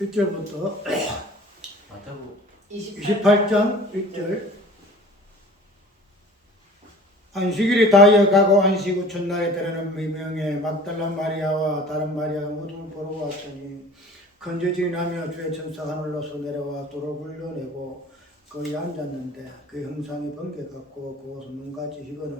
1절부터 마태복음 28장 1절. 안식일이 다이어가고 안식 후 첫날에 때려는 미명에 막달라 마리아와 다른 마리아가 무덤을 보러 왔더니 건져지긴 하며 주의 천사가 하늘로서 내려와 돌을 굴려내고 거기 앉았는데 그 형상이 번개 같고 그곳은 눈같이 희거늘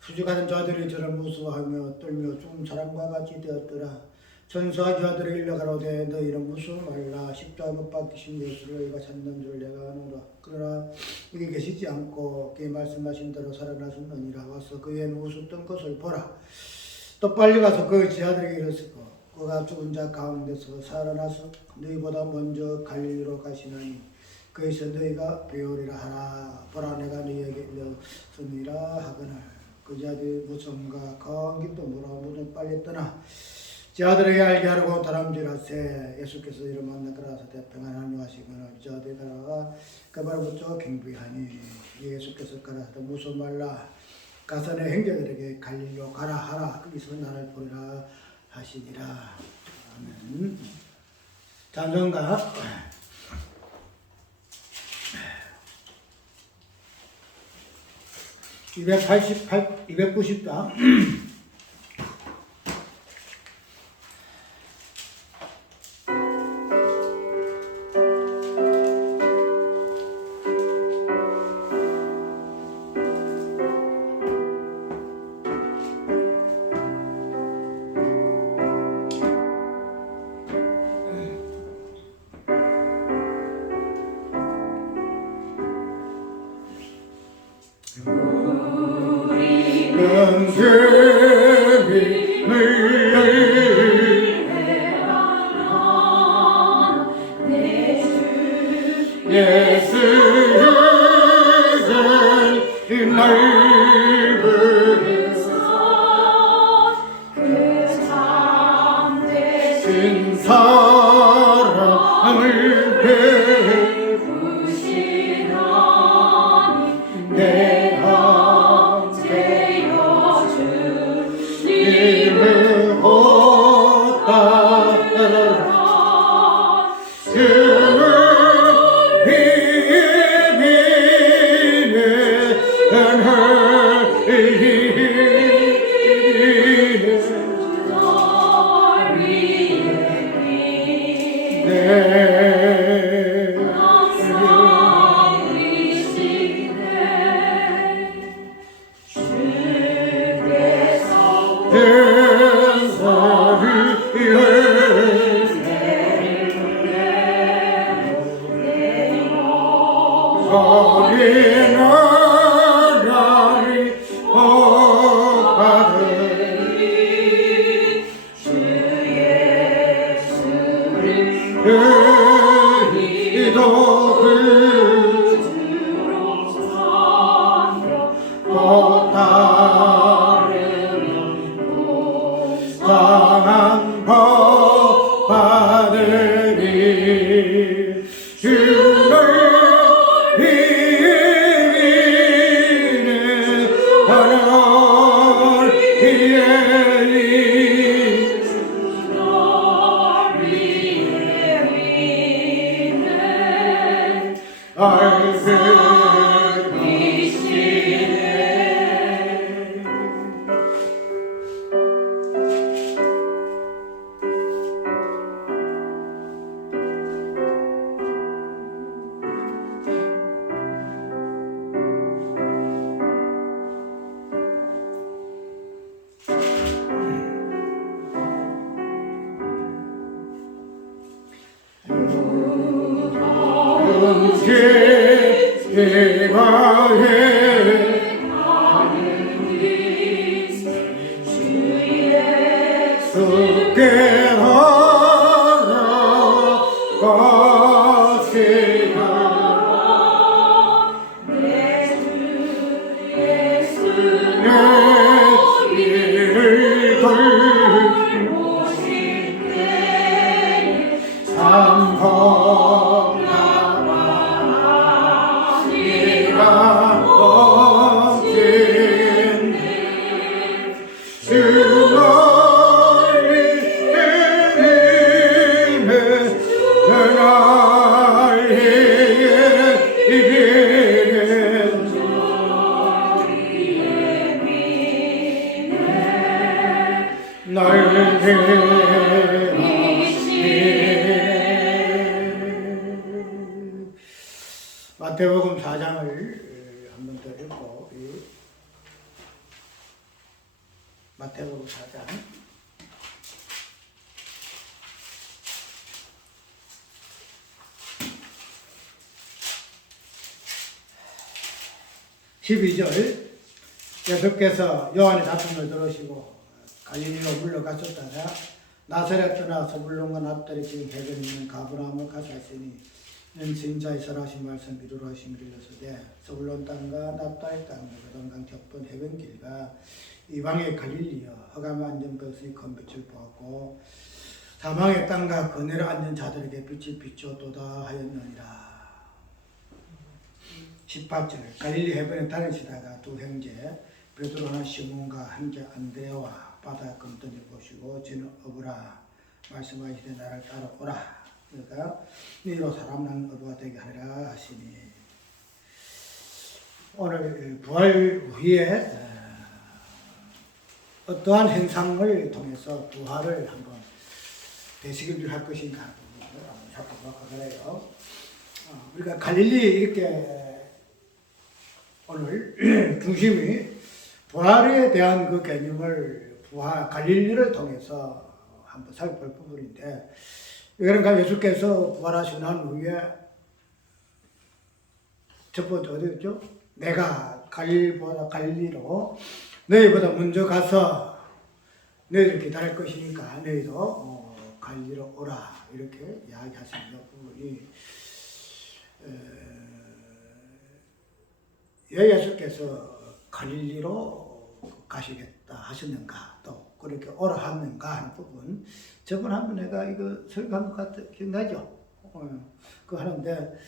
수직하던 자들이 저를 무서워하며 떨며 죽은 사람과 같이 되었더라. 천사가 저들을 일러가로되 너희는 무서워 말라. 십자가 못 박히신 예수를 너희가 찾는 줄 내가 아노라. 그러나 여기 계시지 않고 그의 말씀하신 대로 살아나셨느니라. 와서 그의 누우셨던 것을 보라. 또 빨리 가서 그 제자들에게 이르시고 그가 죽은 자 가운데서 살아나서 너희보다 먼저 갈릴리로 가시나니 거기서 너희가 배우리라 하라. 보라 내가 너희에게 일렀으니라 하거늘 그 자들이 무서움과 강한 기쁨으로 모두 빨리 떠나 저들에게 알게 하려고 다람쥐라세. 예수께서 이를 만나 그라서 대평안하니 하시거늘 저들이 가라가 그 발붙여 경비하니 예수께서 가라사대 무서워 말라. 가서 내 형제들에게 갈릴리로 가라 하라. 거기서 나를 보리라 하시니라. 아멘. 찬송가 290장 주를 마태복음 4장을 한 번 더 읽고 마태복음 4장 12절 예수께서 요한의 다툼을 들으시고 갈릴리로 물러가셨다가 나사렛 떠나 서불론과 납달이 지금 해변에 있는 가브나움을 가사하시니 인자의 설하신 말씀 이루라 하심을 일러서되 서불론 땅과 납달의 땅과 요단강 겹번 해변길과 이방의 갈릴리여 흑암에 앉은 것의 큰 빛을 보았고 사망의 땅과 그네를 앉은 자들에게 빛이 비추었도다 하였느니라. 18절 갈릴리 해변에 다니시다가 두 형제 베드로나 시몬과 함께 안드레와 바다에 금 던져 보시고 저는 어부라 말씀하시되 나를 따라오라. 그러니까 너희로 사람 낳는 어부가 되게 하리라 하시니 오늘 부활 후에 어떠한 행상을 통해서 부활을 한번 대시기를 할 것인가 한번 살펴보고 그래요. 우리가 갈릴리 이렇게 오늘 중심이 부활에 대한 그 개념을 갈릴리를 통해서 한번 살펴볼 부분인데 그러니까 예수께서 부활하시고 난 후에 첫 번째 어디였죠? 내가 갈릴리로 너희보다 먼저 가서 너희를 기다릴 것이니까 너희도 갈릴리로 오라 이렇게 이야기하시는 부분이 예수께서 갈릴리로 가시겠다 하셨는가 또 그렇게 오라 하는가 하는 부분 저번 한번 내가 이거 설교한 것 같아 기억나죠? 그거 하는데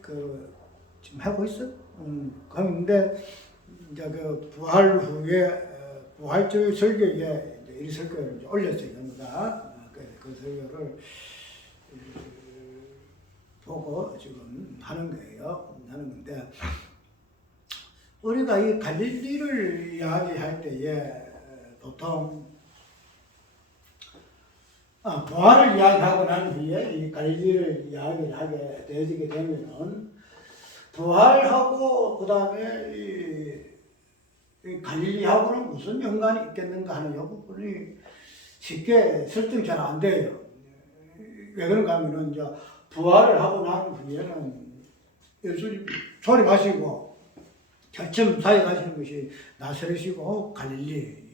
그 지금 하고 있어? 그런데 이제 그 부활 후에 부활절 설교에 이제 이 설교를 이제 올렸어요. 겁니다. 그 설교를 보고 지금 하는 거예요. 하는 건데 우리가 이 갈릴리를 이야기할 때에 보통 부활을 이야기하고 난 후에 이 갈릴리를 이야기를 하게 되게 되면은 부활하고 그 다음에 이 갈릴리하고는 무슨 연관이 있겠는가 하는 이 부분이 쉽게 설정이 잘 안 돼요. 왜 그런가 하면은 이제 부활을 하고 난 후에는 예수님 초림하시고 처음 사회 가시는 것이 나사렛이고 갈릴리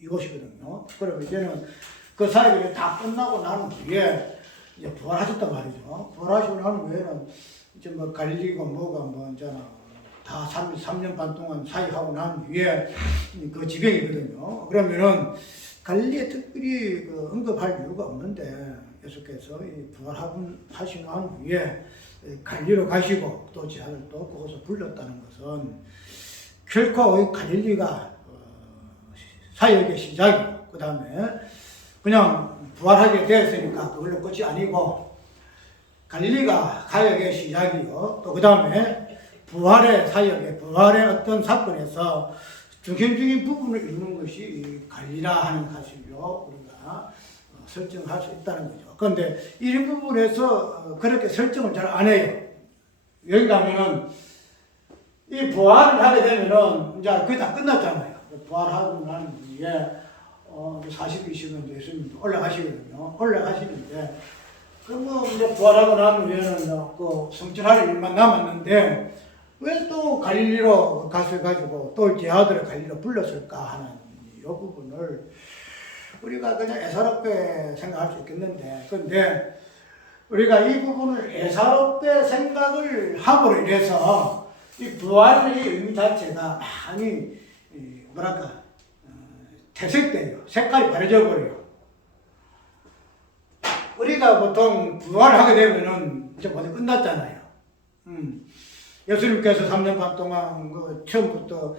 이곳이거든요. 그러면 이제는 그 사역이 다 끝나고 난 후에 이제 부활하셨단 말이죠. 부활하시고 난 후에는 이제 뭐 갈릴리고 뭐가 뭐 있잖아. 다 3년 반 동안 사역하고 난 후에 그 지경이거든요. 그러면은 갈릴리에 특별히 그 언급할 이유가 없는데 예수께서 이 부활하시고 난 후에 갈릴리로 가시고 또 제자들 또 그곳을 불렀다는 것은 결코 갈릴리가 사역의 시작이고 그 다음에 그냥 부활하게 되었으니까 그걸로 끝이 아니고 갈릴리가 사역의 시작이고 또 그 다음에 부활의 사역의 부활의 어떤 사건에서 중심적인 부분을 이루는 것이 갈릴리라 하는 사실로 우리가 설정할 수 있다는 거죠. 그런데 이 부분에서 그렇게 설정을 잘 안 해요. 여기 가면은 이 부활을 하게 되면은 이제 그게 다 끝났잖아요. 부활하고 난 뒤에 40이시면 예수님 올라가시거든요. 올라가시는데 그뭐 이제 부활하고 난 후에는 그 성천할 일만 남았는데 왜 또 갈릴리로 가셔가지고 또 제자들을 갈릴리로 불렀을까 하는 이 부분을 우리가 그냥 애사롭게 생각할 수 있겠는데, 그런데 우리가 이 부분을 애사롭게 생각을 함으로 인해서 이 부활의 의미 자체가 많이 뭐랄까 퇴색돼요. 색깔이 바래져 버려요. 우리가 보통 부활을 하게 되면은 이제 모두 끝났잖아요. 예수님께서 3년 반 동안 그 처음부터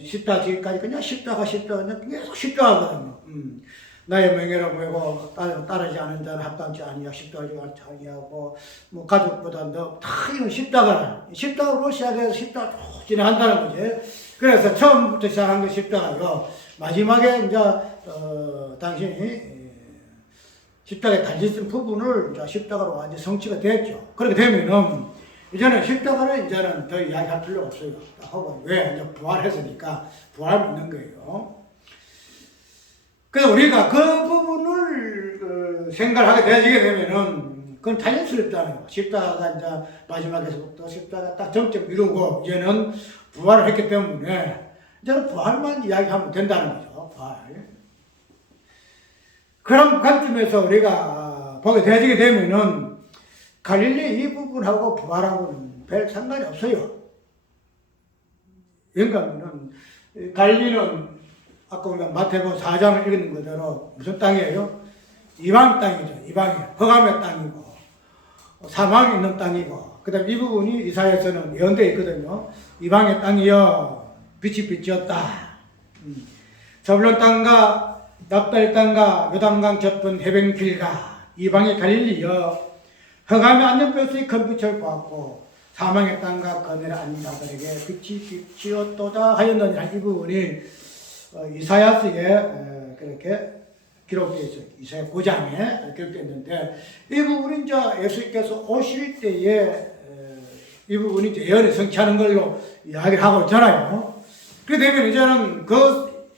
십자가 지기까지 그냥 십자가 그냥 계속 십자가거든요. 나의 명예를 보이고 따르지 않은 자는 합당치 아니야. 십자가지 아니하고 뭐 가족보다 더 다 이런 십자가로 시작해서 십자가 쭉 진행한다는 거지. 그래서 처음부터 시작한 게 십자가요. 마지막에 이제 당신이 십자가에 달렸던 부분을 이제 십자가로 완전 성취가 됐죠. 그렇게 되면은 이제는 십자가는 이제는 더 이야기할 필요가 없어요. 하고 왜? 이제 부활했으니까 부활 믿는 거예요. 그래서 우리가 그 부분을 생각하게 되게 되면은 그건 자연스럽잖아요. 십자가가 이제 마지막에서부터 십자가 딱 정점 이루고 이제는 부활을 했기 때문에 이제는 부활만 이야기하면 된다는 거죠. 부활. 그런 관점에서 우리가 보게 되게 되면은 갈릴리 이 부분하고 부활하고는 별 상관이 없어요. 왜냐하면 갈릴리는 아까 우리가 마태복음 4장을 읽은 그대로 무슨 땅이에요? 이방 땅이죠. 이방이 흑암의 땅이고 사망이 있는 땅이고 그 다음에 이 부분이 이사야에서는 예언되어 있거든요. 이방의 땅이여 빛이 빛이었다. 저블론 땅과 납달리 땅과 요단강 접근 해변길과 이방의 갈릴리여 흑암의 안전뼈의 큰 빛을 보았고 사망의 땅과 그늘에 앉은 자들에게 빛이 빛이었도다 하였느니라. 이 부분이 이사야서에 그렇게 기록되어 있어요. 이사야 9장에 기록되어 있는데 이 부분이 이제 예수님께서 오실 때에 이 부분이 이제 예언을 성취하는 걸로 이야기를 하고 있잖아요. 그렇게 되면 이제는 그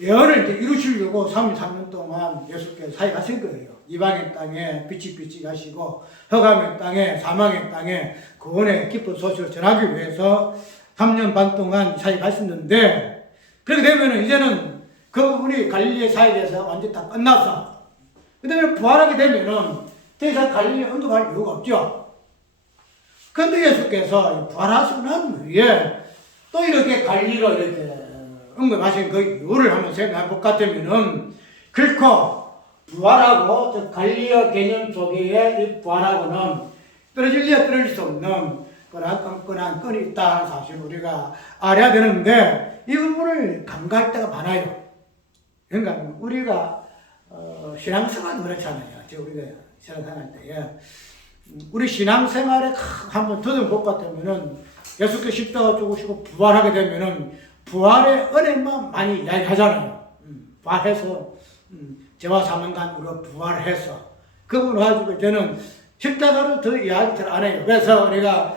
예언을 이제 이루시려고 33년 동안 예수께서 사역하신 거예요. 이방의 땅에 빛이 가시고 흑암의 땅에 사망의 땅에 구원의 기쁜 소식을 전하기 위해서 3년 반 동안 사역하셨는데 그렇게 되면 이제는 그 부분이 갈릴리의 사역에서 완전 다 끝났어. 그 다음에 부활하게 되면은 더 이상 갈릴리 언급할 이유가 없죠. 그런데 예수께서 부활하시고 난 후에 또 이렇게 갈릴리로 이렇게 언급하신 그 이유를 한번 생각해 볼 것 같으면은 결코 부활하고 갈릴리의 개념 속에 이 부활하고는 떨어질 수 없는 그런 끈이 있다는 사실을 우리가 알아야 되는데 이 부분을 간과할 때가 많아요. 그러니까 우리가 신앙생활도 그렇잖아요. 우리가 신앙생활 때에 우리 신앙생활에 한번 더듬어 볼 것 같으면은 예수께서 십자가 죽으시고 부활하게 되면은 부활의 은혜만 많이 이야기하잖아요. 부활해서 죄와 사망간 우리가 부활해서 그분을 가지고 저는 십자가를 더 이야기 잘 안 해요. 그래서 우리가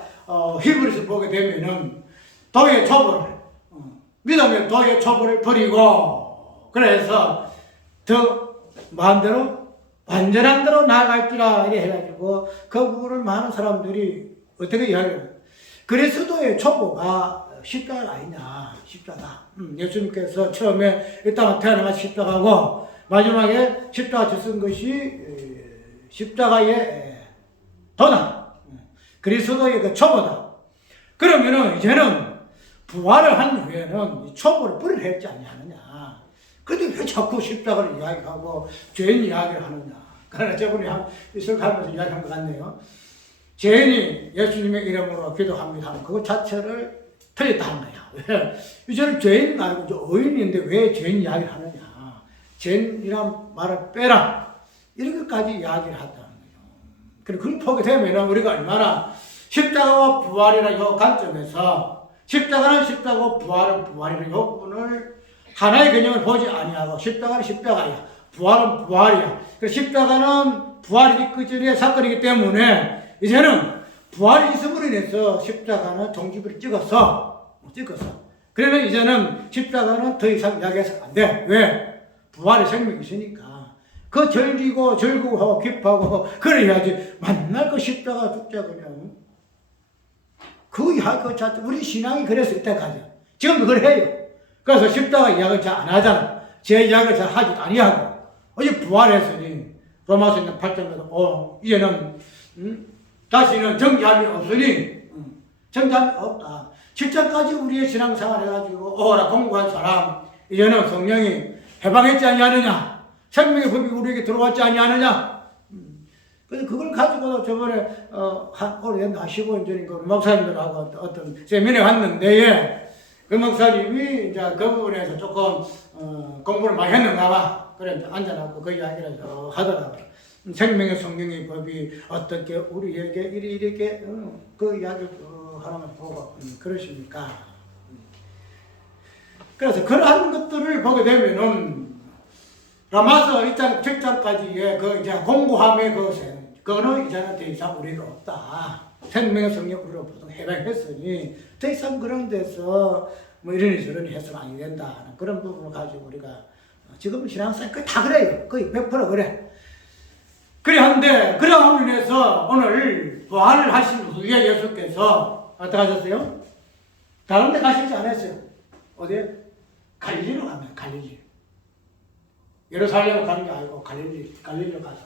히브리서 보게 되면은 도의 초보를 믿음의 도의 초보를 버리고 그래서 더 마음대로 완전한 대로 나아갈지라 이래 해가지고 그 부분을 많은 사람들이 어떻게 이야기해요? 그리스도의 초보가 십자가 아니냐. 십자가. 예수님께서 처음에 이 땅에 태어나서 십자가고 마지막에 십자가 지신 것이 십자가의 도다. 그리스도의 그 초보다. 그러면은 이제는 부활을 한 후에는 이 초보를 버려야 할지 아니하느냐. 근데 왜 자꾸 십자가를 이야기하고 죄인 이야기를 하느냐. 그러나 저번에 이슬 가면서 이야기한 것 같네요. 죄인이 예수님의 이름으로 기도합니다. 그거 자체를 틀렸다는 거야. 이제는 죄인 말고 의인인데 왜 죄인 이야기를 하느냐. 죄인이란 말을 빼라. 이렇게까지 이야기를 하더라는 거죠. 그리고 그걸 보게 되면 우리가 얼마나 십자가와 부활이라는 이 관점에서 십자가는 십자가고 부활은 부활이라는 이 부분을 하나의 개념을 보지 아니하고 십자가는 십자가야. 부활은 부활이야. 그래서 십자가는 부활이 그 전에 사건이기 때문에 이제는 부활이 있음으로 인해서 십자가는 종지부를 찍었어. 그러면 이제는 십자가는 더 이상 이야기해서 안 돼. 왜? 부활의 생명이 있으니까. 그 즐거워하고 기뻐하고 그래야지. 만날 그 십자가 죽자 그냥. 그 자체 우리 신앙이 그래서 이때까지. 지금도 그래 해요. 그래서 십자가 이야기를 잘 안 하잖아. 제 이야기를 잘 하지도 아니하고. 어제 부활했으니 로마서 있는 8장에서 이제는 다시는 정죄함이 없으니 정죄함이 없다. 7장까지 우리의 신앙생활 해가지고 오라 공부한 사람 이제는 성령이 해방했지 아니하느냐. 생명의 법이 우리에게 들어왔지 아니하느냐. 그래서 그걸 가지고도 저번에 한 오래됐나 15년 전인가 목사님들하고 어떤 세미나에 왔는데 그 목사님이 이제 그 부분에서 조금 공부를 많이 했는가 봐. 그래 앉아갖고 그 이야기를 하더라고요. 생명의 성령의 법이 어떻게 우리에게 이렇게 그 이야기를 하나만 보고 그러십니까? 그래서 그러한 것들을 보게 되면은 라마서 1장 7장까지의 그 이제 공고함의 것은 그거는 이제는 더 이상 우리가 없다. 생명의 성령 우리로 보통 해방했으니 더 이상 그런 데서 뭐 이러니 저러니 해서는 아니 된다. 그런 부분을 가지고 우리가 지금 신앙생활 거의 다 그래요. 거의 100% 그래. 그래 한데 그러함으로 인해서 오늘 부활을 하신 후에 예수께서 어떻게 하셨어요? 다른 데 가시지 않았어요. 어디에? 갈릴리로 가면 갈릴리. 예루살렘으로 가는 게 아니고 갈릴리로 가서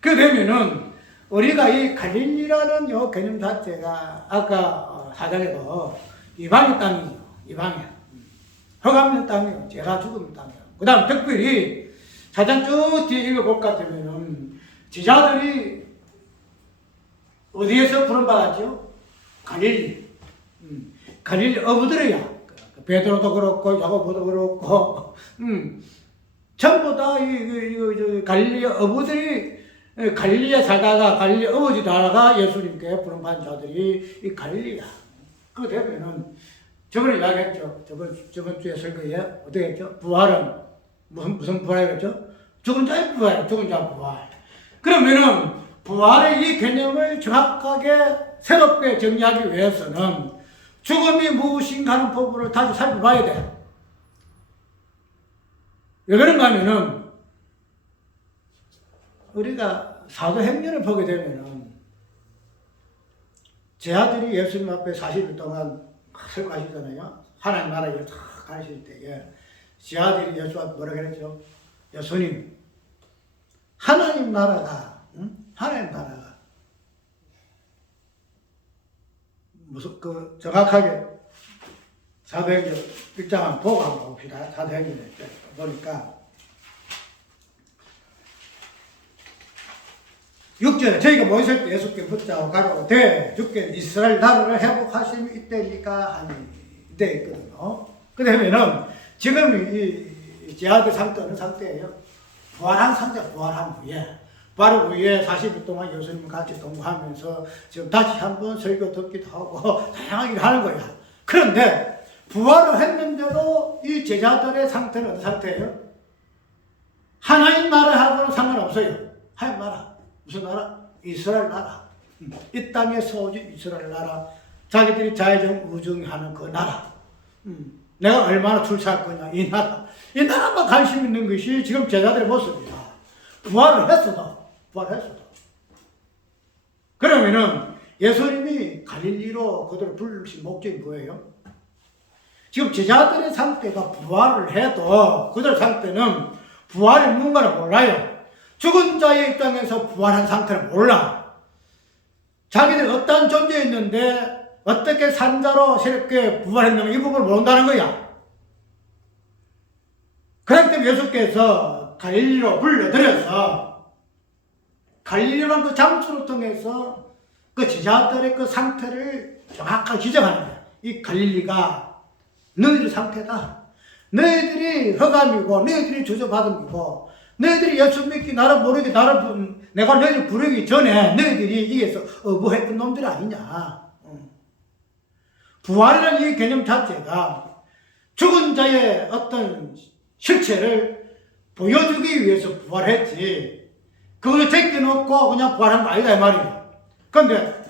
그 되면은 우리가 이 갈릴리라는 요 개념 자체가 아까 사장에도 이방의 땅이죠. 이방이야. 흑암의 땅이요. 죄가 죽은 땅이요. 그 다음 특별히 사장 쭉 뒤에 읽어볼 것 같으면은 제자들이 어디에서 부름받았죠? 갈릴리. 갈릴리 어부들이야. 베드로도 그렇고 야고보도 그렇고 전부 다 갈릴리 어부들이 갈릴리에 살다가 갈릴리 어부지 다가 예수님께 부름받은 자들이 이 갈릴리야. 그 되면은 저번에 이야기했죠. 저번 주에 설교에 어떻게 했죠? 부활은 무슨 부활이었죠? 죽은 자의 부활, 죽은 자 부활. 그러면은 부활의 이 개념을 정확하게 새롭게 정리하기 위해서는 죽음이 무엇인가 하는 부분을 다시 살펴봐야 돼. 왜 그런가 하면은 우리가 사도행전을 보게 되면은 제 아들이 예수님 앞에 40일 동안 설교하시잖아요. 하나님 나라에 다 가실 때에 제 아들이 예수 앞에 뭐라고 그랬죠? 예수님, 하나님 나라가 무슨 정확하게 사도행전 1장 한번 보고 한번 봅시다. 사도행전에 보니까 6절에 저희가 모이실 때 예수께 묻자고 가져오되 주께 이스라엘 나라를 회복하심이 이때니까 하니 이때 있거든요. 그러면은 지금 이 제아들 상태 어느 상태예요? 부활한 상태, 부활한 후에 바로 위에 40일 동안 예수님 같이 동거하면서 지금 다시 한번 설교 듣기도 하고 다양하게 하는 거야. 그런데 부활을 했는데도 이 제자들의 상태는 어떤 상태예요? 하나님 나라하고는 상관없어요. 하나님 나라. 무슨 나라? 이스라엘 나라. 이 땅에 서오지 이스라엘 나라. 자기들이 자의정 우정하는 그 나라. 내가 얼마나 출세할 거냐. 이 나라. 이 나라만 관심 있는 것이 지금 제자들의 모습이다. 부활을 했어도. 그러면은 예수님이 갈릴리로 그들을 부르신 목적이 뭐예요? 지금 제자들의 상태가 부활을 해도 그들 상태는 부활이 뭔가를 몰라요. 죽은 자의 입장에서 부활한 상태를 몰라. 자기들 어떤 존재였는데 어떻게 산자로 새롭게 부활했는가 이 부분을 모른다는 거야. 그렇기 때문에 예수께서 갈릴리로 불러들여서 갈릴리라는 그 장소를 통해서 그 제자들의 그 상태를 정확하게 지적하는 거야. 이 갈릴리가 너희들 상태다. 너희들이 흑암이고 너희들이 저주받음이고 너희들이 예수 믿기 나를 모르기 내가 너희를 부르기 전에 너희들이 이게서 어부했던 놈들이 아니냐. 부활이라는 이 개념 자체가 죽은 자의 어떤 실체를 보여주기 위해서 부활했지 그걸 제껴놓고 그냥 부활한 거 아니다 이 말이에요. 그런데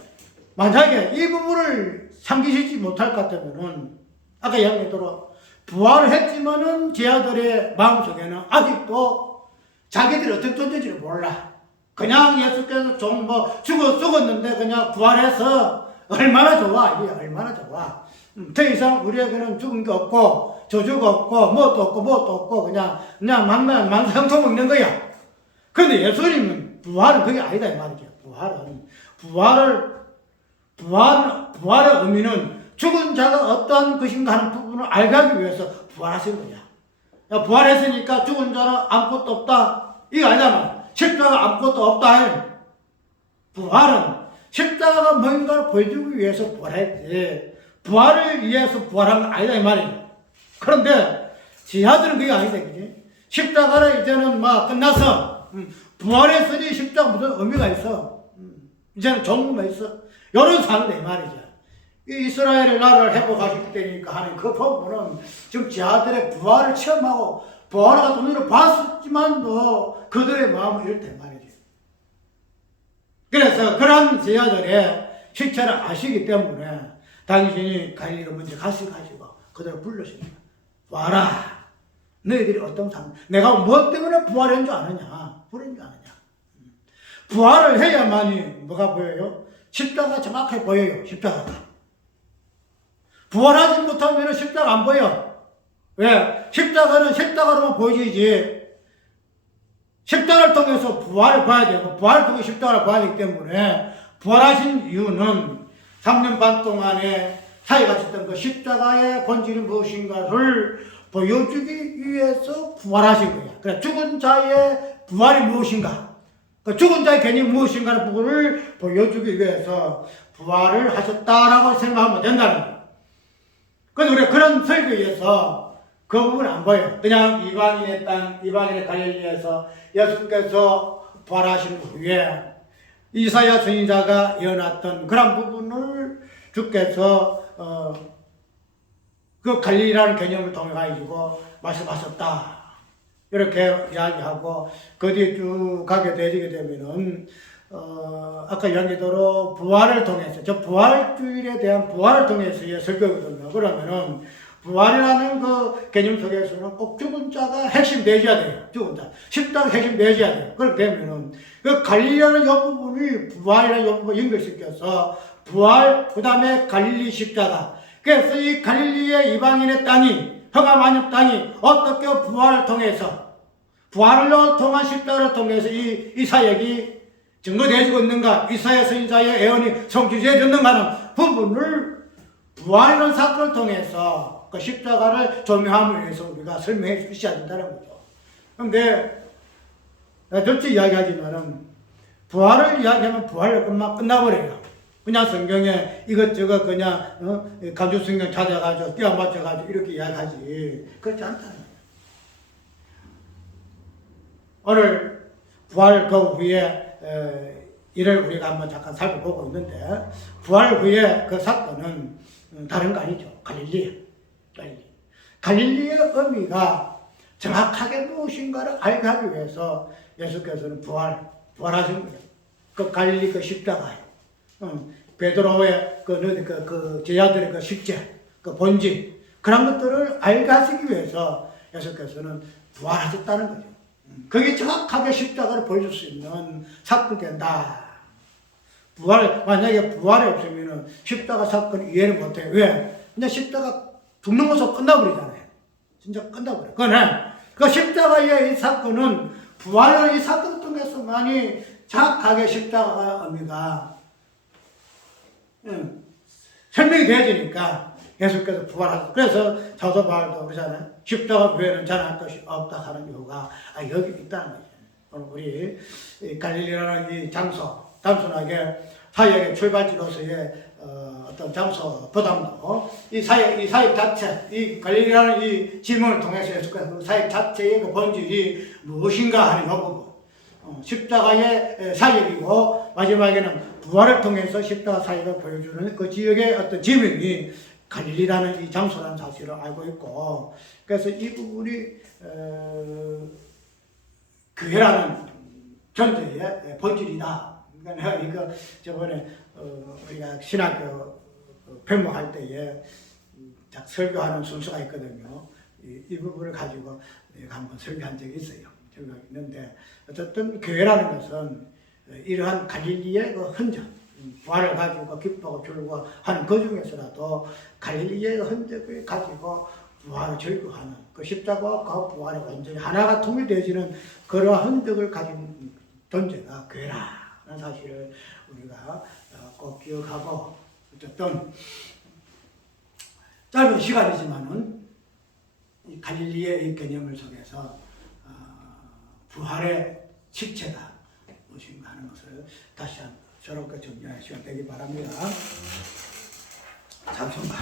만약에 이 부분을 상기시키지 못할 것 같으면은 아까 이야기했도록 부활을 했지만은 제자들의 마음속에는 아직도 자기들이 어떤 존재인지를 몰라. 그냥 예수께서 좀 죽었는데 그냥 부활해서 얼마나 좋아. 이게 얼마나 좋아. 더 이상 우리에게는 죽은 게 없고 저주가 없고 뭣도 없고 그냥 만나면 형통 먹는 거야. 그런데 예수님은 부활은 그게 아니다 이 말이죠. 부활의 의미는 죽은 자가 어떠한 것인가 하는 부분을 알기 위해서 부활하신 거야. 부활했으니까 죽은 자는 아무것도 없다. 이거 아니잖아. 십자가 아무것도 없다. 부활은 십자가가 뭔가를 보여주기 위해서 부활했지. 부활을 위해서 부활한 건 아니다 이 말이에요. 그런데 지하들은 그게 아니다. 그지? 십자가를 이제는 끝나서 부활했으니 십자가 무슨 의미가 있어. 이제는 종류가 있어. 이런 사람들 이 말이죠. 이 이스라엘의 나라를 회복하실 때니까 하는 그 부분은 지금 자들의 부활을 체험하고 부활과 눈으로 봤었지만도 그들의 마음은 이렇단 말이죠. 그래서 그런 제자들의 실체를 아시기 때문에 당신이 갈릴리로 먼저 가셔가지고 그들을 부르십니다. 와라. 너희들이 어떤 상황, 내가 뭐 때문에 부활한 줄 아느냐? 부활한 줄 아느냐? 부활을 해야만이 뭐가 보여요? 십자가 정확하게 보여요. 십자가가. 부활하지 못하면 십자가 안 보여. 왜? 십자가는 십자가로만 보이지. 십자가를 통해서 부활을 봐야 되고 부활을 통해 십자가를 봐야 되기 때문에 부활하신 이유는 3년 반 동안에 사이가 있었던 그 십자가의 본질이 무엇인가를 보여주기 위해서 부활하신 거야. 그래, 죽은 자의 부활이 무엇인가? 그 죽은 자의 개념이 무엇인가를 부분을 보여주기 위해서 부활을 하셨다라고 생각하면 된다는 거야. 그래서 우리가 그런 설교에서 그 부분을 안 보여요. 그냥 이방인의 땅, 이방인의 갈릴리에서 예수께서 부활하신 후에 이사야 선지자가 예언했던 그런 부분을 주께서 그 갈릴리라는 개념을 통해 가지고 말씀하셨다. 이렇게 이야기하고 그 뒤에 쭉 가게 되면은 아까 이야기대로 부활을 통해서 저 부활주일에 대한 부활을 통해서의 설교거든요. 그러면은 부활이라는 그 개념 속에서는 꼭 죽은 자가 핵심 내줘야 돼요. 죽은 자. 십자가 핵심 내줘야 돼요. 그렇게 되면은 그 갈릴리라는 이 부분이 부활이라는 이 부분을 연결시켜서 부활, 그 다음에 갈릴리 십자가. 그래서 이 갈릴리의 이방인의 땅이, 허가만역 땅이 어떻게 부활을 통해서, 부활을 통한 십자가를 통해서 이 사역이 증거되어지고 있는가, 이사야 선지자의 예언이 성취되어졌는가 하는 부분을 부활이라는 사건을 통해서 그 십자가를 조명함을 위해서 우리가 설명해 주셔야 된다는 거죠. 그런데, 절대 이야기하지만은, 부활을 이야기하면 부활로 끝나버려요. 그냥 성경에 이것저것 그냥 간주 성경 찾아가지고 띄워 맞춰가지고 이렇게 이야기하지. 그렇지 않다는 거예요. 오늘 부활 그 후에 이를 우리가 한번 잠깐 살펴보고 있는데 부활 후에 그 사건은 다른 거 아니죠. 갈릴리. 갈릴리의 의미가 정확하게 무엇인가를 알게 하기 위해서 예수께서는 부활하신 거예요. 그 갈릴리 그 십자가에. 베드로의 그 제자들의 그 실제, 그 본질, 그런 것들을 알게 하시기 위해서 예수께서는 부활하셨다는 거죠. 그게 정확하게 십자가를 보여줄 수 있는 사건이 된다. 만약에 부활이 없으면 십자가 사건을 이해를 못해요. 왜? 그냥 십자가 죽는 것으로 끝나버리잖아요. 진짜 끝나버려요. 그러나 그 십자가의 이 사건은 부활의 이 사건을 통해서만이 정확하게 십자가의 의미가 설명이 되어지니까 예수께서 부활하셨다. 그래서 사도 바울도 그러잖아요. 십자가 외에는 전할 것이 없다 하는 이유가 여기 있다는 거죠. 오늘 우리 갈릴리라는 이 장소, 단순하게 사역의 출발지로서의 어떤 장소보다도 이 사역 자체, 이 갈릴리라는 이 지문을 통해서 예수께서 사역 자체의 그 본질이 무엇인가 하는 이 부분. 십자가의 사역이고 마지막에는 부활을 통해서 십자가 사역을 보여주는 그 지역의 어떤 지명이 갈릴리라는 이 장소라는 사실을 알고 있고 그래서 이 부분이 교회라는 존재의 본질이다. 그러니까 이거 저번에 우리가 신학교 편목할 때에 설교하는 순서가 있거든요. 이 부분을 가지고 한번 설교한 적이 있어요. 설교가 있는데 어쨌든 교회라는 것은 이러한 갈릴리의 그 흔적, 부활을 가지고 기뻐하고 즐거워 하는 그 중에서라도 갈릴리의 흔적을 가지고 부활을 즐거워하는 그 십자가와 그 부활이 완전히 하나가 통일되어지는 그러한 흔적을 가진 존재가 교회라는 사실을 우리가 꼭 기억하고 어쨌든 짧은 시간이지만은 이 갈릴리의 이 개념을 속에서 부활의 실체가 무엇인가 하는 것을 다시 한번 새롭게 정리할 시간 되기 바랍니다. 잠시만.